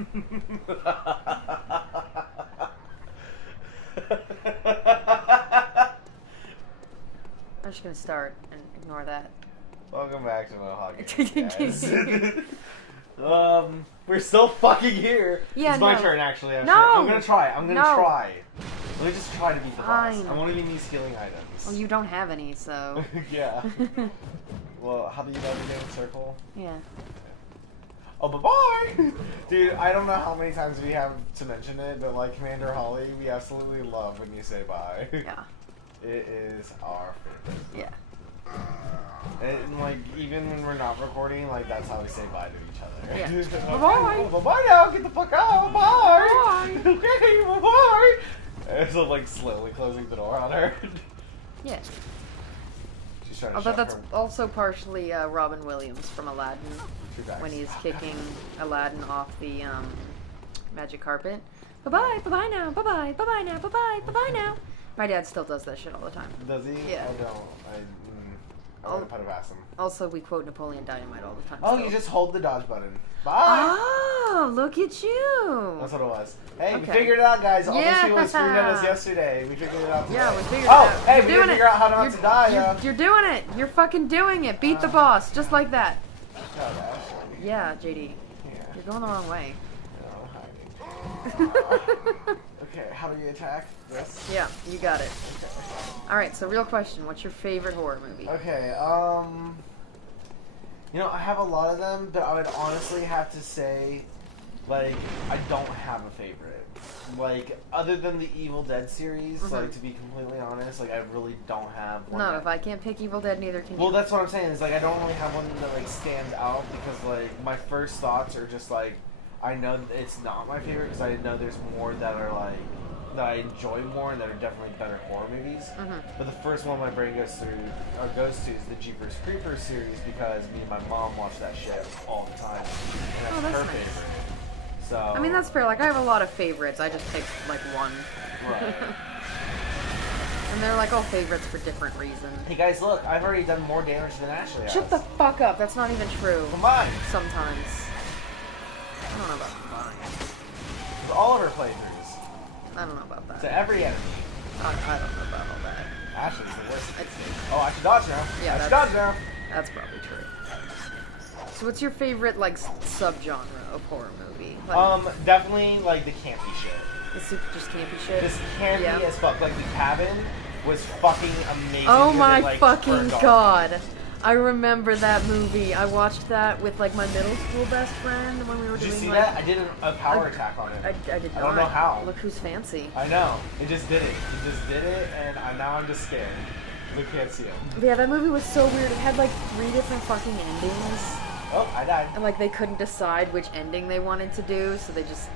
I'm just gonna start and ignore that. Welcome back to Mohawk County, guys. We're still fucking here. Yeah, it's my turn, actually. No! I'm gonna try. Let me just try to beat the boss. Fine. I want to give these healing items. Well, you don't have any, so... Yeah. Well, how do you know the game? Circle? Yeah. Oh, bye-bye! Dude, I don't know how many times we have to mention it, but like Commander Holly, we absolutely love when you say bye. Yeah. It is our favorite. Yeah. And like, even when we're not recording, like, that's how we say bye to each other. Yeah. Bye-bye! Oh, bye-bye now! Get the fuck out! Bye! Bye! Okay, bye-bye! And so, like, slowly closing the door on her. Yeah. She's trying to Although shut that's her... also partially Robin Williams from Aladdin. When he's kicking Aladdin off the magic carpet. Bye-bye, bye-bye now, bye-bye, bye-bye now, bye-bye, bye-bye now. My dad still does that shit all the time. Does he? Yeah. I don't. I'm gonna put it past him. Also, we quote Napoleon Dynamite all the time. Oh, still. you just hold the dodge button. Bye! Oh, look at you! That's what it was. Hey, we Okay. figured it out, guys. All those Yeah. people screwed at us yesterday. We figured it out today. Yeah, we figured it out. Oh, hey, You're we doing didn't figure out how not You're- to die, You're doing it! You're fucking doing it! Beat the boss, just like that. Oh, Ashley. Yeah, JD. Yeah. You're going the wrong way. No, hiding. Okay, how do you attack this? Yeah, you got it. Okay. Alright, so real question. What's your favorite horror movie? Okay, you know, I have a lot of them, but I would honestly have to say, like, I don't have a favorite. Like, other than the Evil Dead series, like, to be completely honest, like, I really don't have one. No, if I can't pick Evil Dead, neither can you. Well, that's what I'm saying, is, like, I don't really have one that, like, stands out, because, like, my first thoughts are just, like, I know it's not my favorite, because I know there's more that are, like, that I enjoy more and that are definitely better horror movies. But the first one my brain goes to is the Jeepers Creepers series, because me and my mom watch that shit all the time, and that's her nice. favorite. So I mean, that's fair. Like, I have a lot of favorites. I just picked, like, one. right. And they're, like, all favorites for different reasons. Hey guys, look, I've already done more damage than Ashley has. Shut the fuck up. That's not even true. Come on. Sometimes. I don't know about mine. For all of her playthroughs. I don't know about that. To every enemy. I don't know about all that. Ashley's the worst. It's, Oh, I should dodge now. Yeah, I should dodge now. that's probably true. So what's your favorite, like, subgenre of horror movie? Like, Definitely, like, the campy shit. the super just campy shit? This campy Yeah. as fuck. Like, The Cabin was fucking amazing. Oh 'cause my it, like, fucking turned on. god. I remember that movie. I watched that with, like, my middle school best friend when we were Did you doing, see like... that? I did a power attack on it. I did not. I don't know how. Look who's fancy. I know. It just did it. It just did it, and now I'm just scared. We can't see him. Yeah, that movie was so weird. It had, like, 3 different fucking endings. Oh, I died. And, like, they couldn't decide which ending they wanted to do, so they just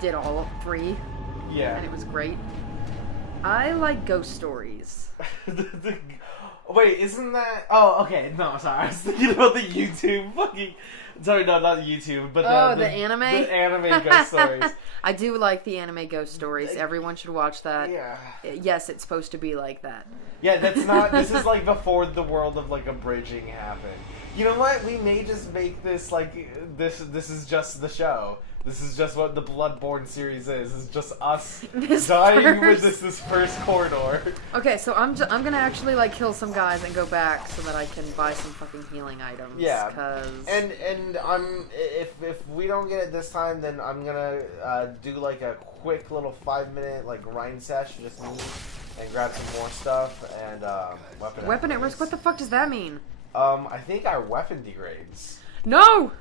did all 3. Yeah. And it was great. I like ghost stories. Wait, isn't that... Oh, okay. No, sorry. I was thinking about the YouTube fucking... Sorry, no, not the YouTube, but the anime? The anime ghost stories. I do like the anime ghost stories. Everyone should watch that. Yeah. Yes, it's supposed to be like that. Yeah, that's not... This is, like, before the world of, like, abridging happened. You know what? We may just make this, like... This is just the show. This is just what the Bloodborne series is. It's just us dying with this first corridor. Okay, so I'm gonna actually, like, kill some guys and go back so that I can buy some fucking healing items. Yeah. Cause... And if we don't get it this time, then I'm gonna do like a quick little 5-minute like grind session, just me, and grab some more stuff and Weapon at risk? What the fuck does that mean? I think our weapon degrades. No!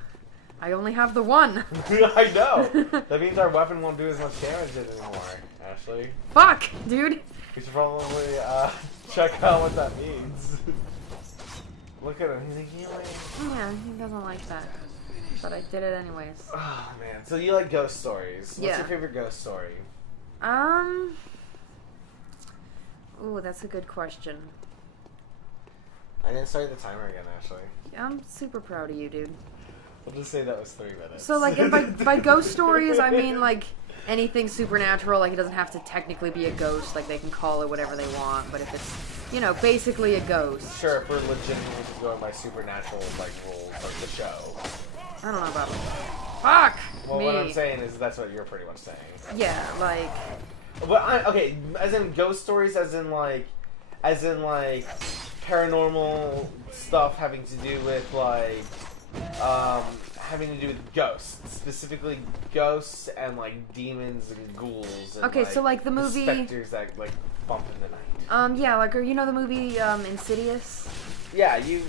I only have the one. I know. That means our weapon won't do as much damage anymore, Ashley. Fuck, dude. We should probably check out what that means. Look at him. He's like, Yeah, he doesn't like that. But I did it anyways. oh man. So you like ghost stories? What's Yeah. your favorite ghost story? Ooh, that's a good question. I didn't start the timer again, Ashley. I'm super proud of you, dude. We'll just say that was 3 minutes. So, like, by ghost stories, I mean, like, anything supernatural. Like, it doesn't have to technically be a ghost. Like, they can call it whatever they want. But if it's, you know, basically a ghost. Sure, if we're legitimately just going by supernatural, like, rules of the show. I don't know about Fuck Well, me. what I'm saying is that's what you're pretty much saying. Yeah, like... But okay, as in ghost stories, as in like paranormal stuff having to do with like having to do with ghosts, specifically ghosts and like demons and ghouls. And, okay, so like the movie specters that like bump in the night. Yeah, like you know the movie Insidious. Yeah, you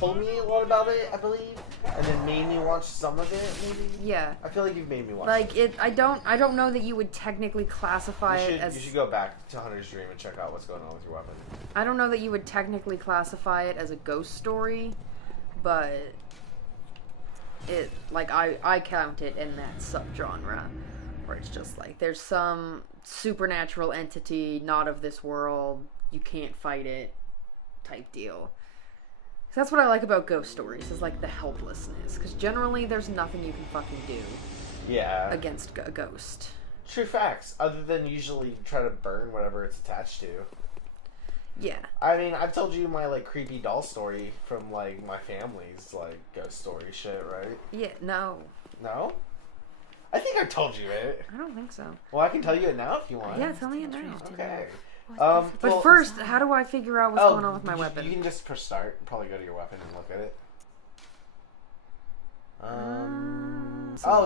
told me a lot about it, I believe, and then made me watch some of it. Maybe. Yeah. I feel like you've made me watch. Like it. I don't know that you would technically classify it as. You should go back to Hunter's Dream and check out what's going on with your weapon. I don't know that you would technically classify it as a ghost story, but it like I count it in that subgenre where it's just like there's some supernatural entity not of this world, you can't fight it type deal. That's what I like about ghost stories, is like the helplessness, because generally there's nothing you can fucking do against a ghost. True facts, other than usually try to burn whatever it's attached to. Yeah. I mean, I've told you my, like, creepy doll story from, like, my family's, like, ghost story shit, right? Yeah, no. No? I think I told you it. I don't think so. Well, I can tell you it now if you want. Yeah, tell me it now. Okay. But first, how do I figure out what's going on with my weapon? You can just press start, probably go to your weapon and look at it.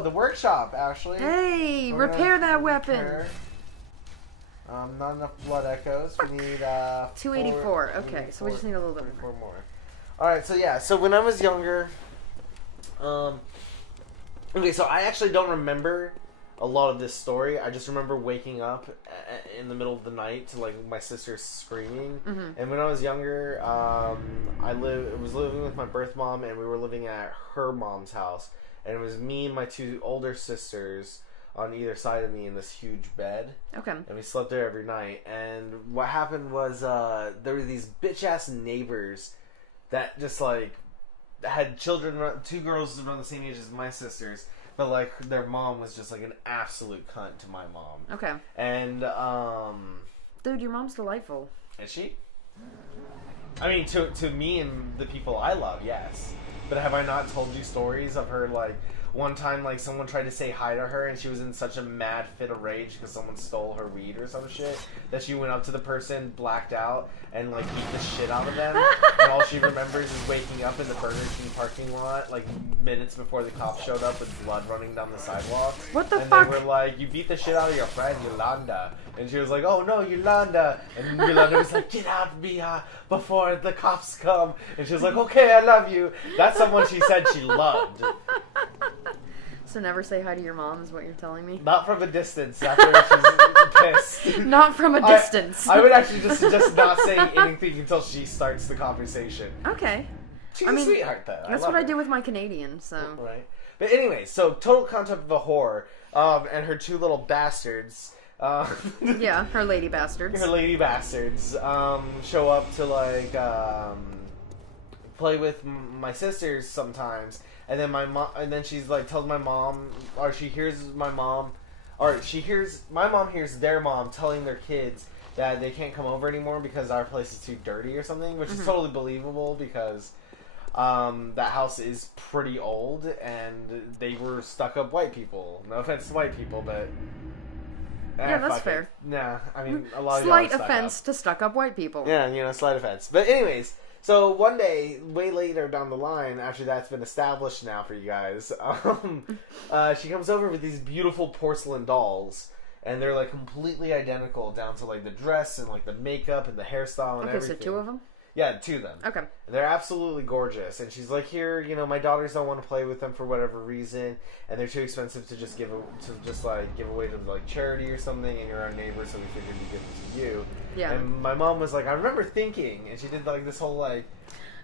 The workshop, actually. Hey, repair that weapon. Repair. Not enough blood echoes. We need 284. Okay, so we just need a little bit more. Alright, so yeah, so when I was younger, okay, so I actually don't remember a lot of this story. I just remember waking up in the middle of the night to like my sister screaming. Mm-hmm. And when I was younger, I was living with my birth mom, and we were living at her mom's house, and it was me and my two older sisters on either side of me in this huge bed. Okay. And we slept there every night. And what happened was there were these bitch-ass neighbors that just, like, had children, two girls around the same age as my sisters, but, like, their mom was just, like, an absolute cunt to my mom. Okay. And, dude, your mom's delightful. Is she? I mean, to me and the people I love, yes. But have I not told you stories of her, like, one time, like, someone tried to say hi to her, and she was in such a mad fit of rage because someone stole her weed or some shit, that she went up to the person, blacked out, and, like, beat the shit out of them. And all she remembers is waking up in the Burger King parking lot, like, minutes before the cops showed up with blood running down the sidewalk. What the fuck? And they were like, you beat the shit out of your friend, Yolanda. And she was like, oh, no, Yolanda. And Yolanda was like, get out, Mia, before the cops come. And she was like, okay, I love you. That's someone she said she loved. So never say hi to your mom is what you're telling me? Not from a distance after she's pissed. Not from a distance. I would actually just suggest not saying anything until she starts the conversation. Okay. She's a sweetheart, though. That's what I do with my Canadian, so. Right. But anyway, so total concept of a whore, and her two little bastards. Yeah, her lady bastards. Her lady bastards show up to, like, play with my sisters sometimes. And then my mom, and then she's like, tells my mom, or she hears my mom, or my mom hears their mom telling their kids that they can't come over anymore because our place is too dirty or something, which is totally believable because that house is pretty old and they were stuck-up white people. No offense to white people, but yeah, that's fair. Nah, I mean, a lot of slight offense to stuck-up white people. Yeah, slight offense. But anyways. So one day, way later down the line, after that's been established now for you guys, she comes over with these beautiful porcelain dolls, and they're like completely identical down to like the dress and like the makeup and the hairstyle and everything. Okay, so two of them? Yeah, two of them. Okay. They're absolutely gorgeous, and she's like, here, my daughters don't want to play with them for whatever reason, and they're too expensive to just give away to like charity or something, and you're our neighbor, so we figured we'd give them to you. Yeah. And my mom was like, I remember thinking, and she did like this whole like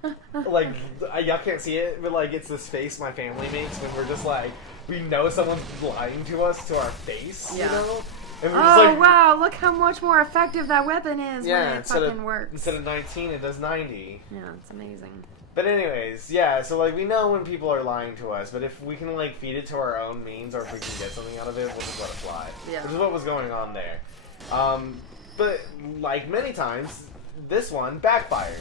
y'all can't see it, but like it's this face my family makes when we're just like, we know someone's lying to us to our face, you know? And we're just like, wow, look how much more effective that weapon is when it fucking works. Instead of 19, it does 90. Yeah, it's amazing. But anyways, yeah, so like we know when people are lying to us, but if we can like feed it to our own means or if we can get something out of it, we'll just let it fly. Yeah. Which is what was going on there. But like many times, this one backfired.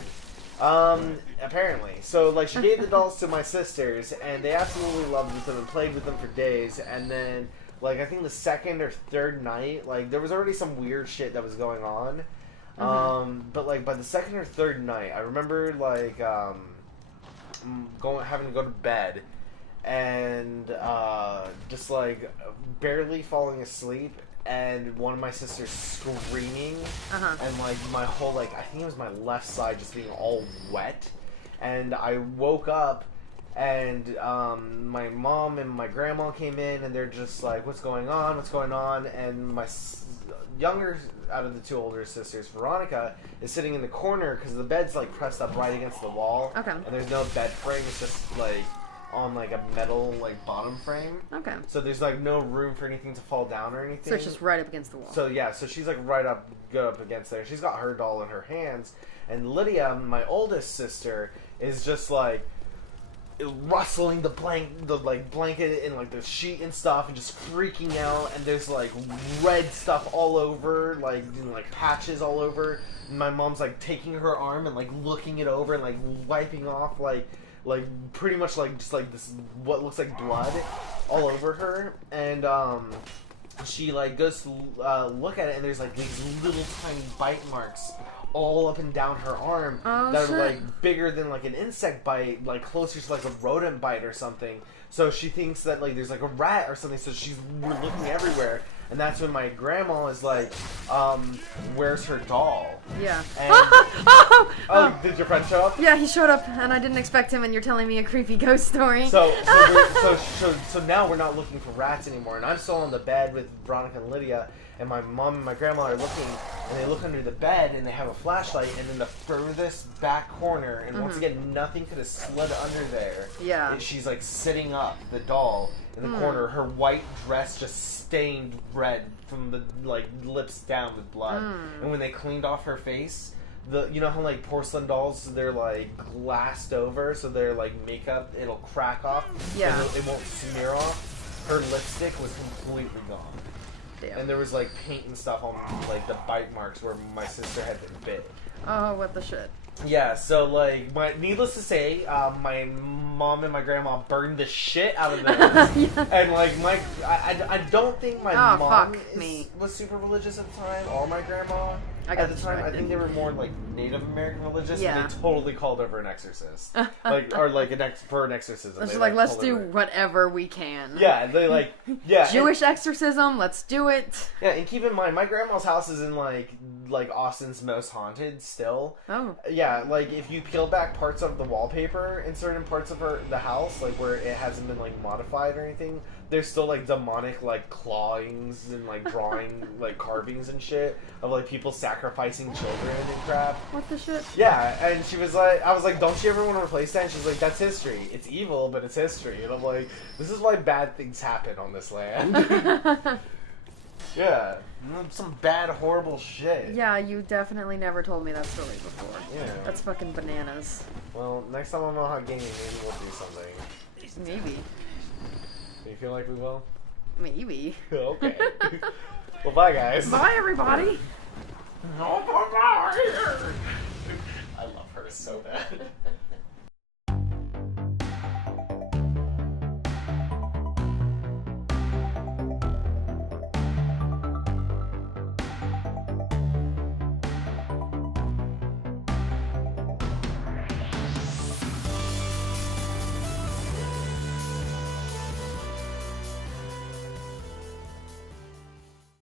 Apparently. So, like, she gave the dolls to my sisters, and they absolutely loved them and played with them for days, and then, like, I think the second or third night, like, there was already some weird shit that was going on, but, like, by the second or third night, I remember, like, having to go to bed, and, just, like, barely falling asleep, and one of my sisters screaming, and, like, my whole, like, I think it was my left side just being all wet, and I woke up, and, my mom and my grandma came in, and they're just like, what's going on, and my younger out of the two older sisters, Veronica, is sitting in the corner, because the bed's, like, pressed up right against the wall, and there's no bed frame, it's just, like, on, like, a metal, like, bottom frame. Okay. So there's, like, no room for anything to fall down or anything. So it's just right up against the wall. So, yeah, so she's, like, right up, good up against there. She's got her doll in her hands. And Lydia, my oldest sister, is just, like, rustling the blanket and, like, the sheet and stuff and just freaking out. And there's, like, red stuff all over, like, patches all over. And my mom's, like, taking her arm and, like, looking it over and, like, wiping off, like pretty much like just like this what looks like blood all over her, and she like goes to look at it, and there's like these little tiny bite marks all up and down her arm that are like bigger than like an insect bite, like closer to like a rodent bite or something. So she thinks that like there's like a rat or something, so she's looking everywhere. And that's when my grandma is like, where's her doll? Yeah. And, did your friend show up? Yeah, he showed up, and I didn't expect him, and you're telling me a creepy ghost story. So now we're not looking for rats anymore, and I'm still on the bed with Veronica and Lydia, and my mom and my grandma are looking, and they look under the bed, and they have a flashlight, and in the furthest back corner, and once again, nothing could have slid under there. Yeah. She's like sitting up, the doll, in the corner, her white dress just stained red from the like lips down with blood. And when they cleaned off her face, you know how like porcelain dolls, they're like glassed over, so their like makeup, it'll crack off. Yeah. And it won't smear off. Her lipstick was completely gone. Damn. And there was like paint and stuff on like the bite marks where my sister had been bit. Oh, what the shit. Yeah, so like, needless to say, my mom and my grandma burned the shit out of those, and like I don't think my mom was super religious at the time, or my grandma at the time. I think they were more like Native American religious. Yeah. And they totally called over an exorcist, for an exorcism. It's like let's do whatever we can. Yeah, they like Jewish exorcism. Let's do it. Yeah, and keep in mind, my grandma's house is in like Austin's most haunted still. Oh. Yeah, like if you peel back parts of the wallpaper in certain parts of the house, like where it hasn't been like modified or anything, there's still like demonic like clawings and like drawing like carvings and shit of like people sacrificing children and crap. What the shit? Yeah, and she was like, I was like, don't you ever want to replace that? And she's like, that's history. It's evil, but it's history. And I'm like, this is why bad things happen on this land. Yeah, some bad, horrible shit. Yeah, you definitely never told me that story before. Yeah. That's fucking bananas. Well, next time I'm on Mohawk Gaming, maybe we'll do something. Maybe. Do you feel like we will? Maybe. Okay. Well, bye, guys. Bye, everybody. No, bye. I love her so bad.